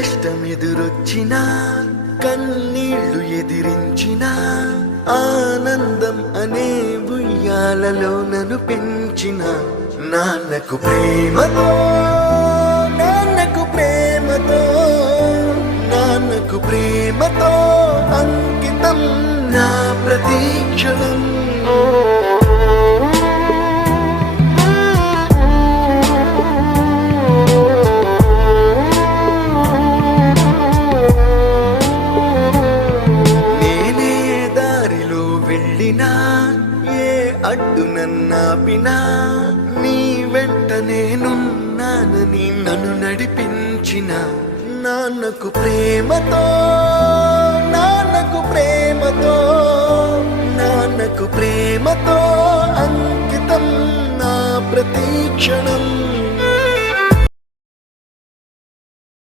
కష్టమెదురొచ్చినా కన్నీళ్లు ఎదిరించినా ఆనందం అనే ఉయ్యాలలో నన్ను పెంచిన నాన్నకు ప్రేమతో నాన్నకు ప్రేమతో నాన్నకు ప్రేమతో అంకితం నా ప్రతీక్షణం. నేనే దారిలో వెళ్ళినా ఏ అడ్డు నన్నాపినా నీ వెంట నేనున్నానని నన్ను నడిపించిన నాన్నకు ప్రేమతో నాన్నకు ప్రేమతో నాన్నకు ప్రేమతో అంకితం నా ప్రతీక్షణం.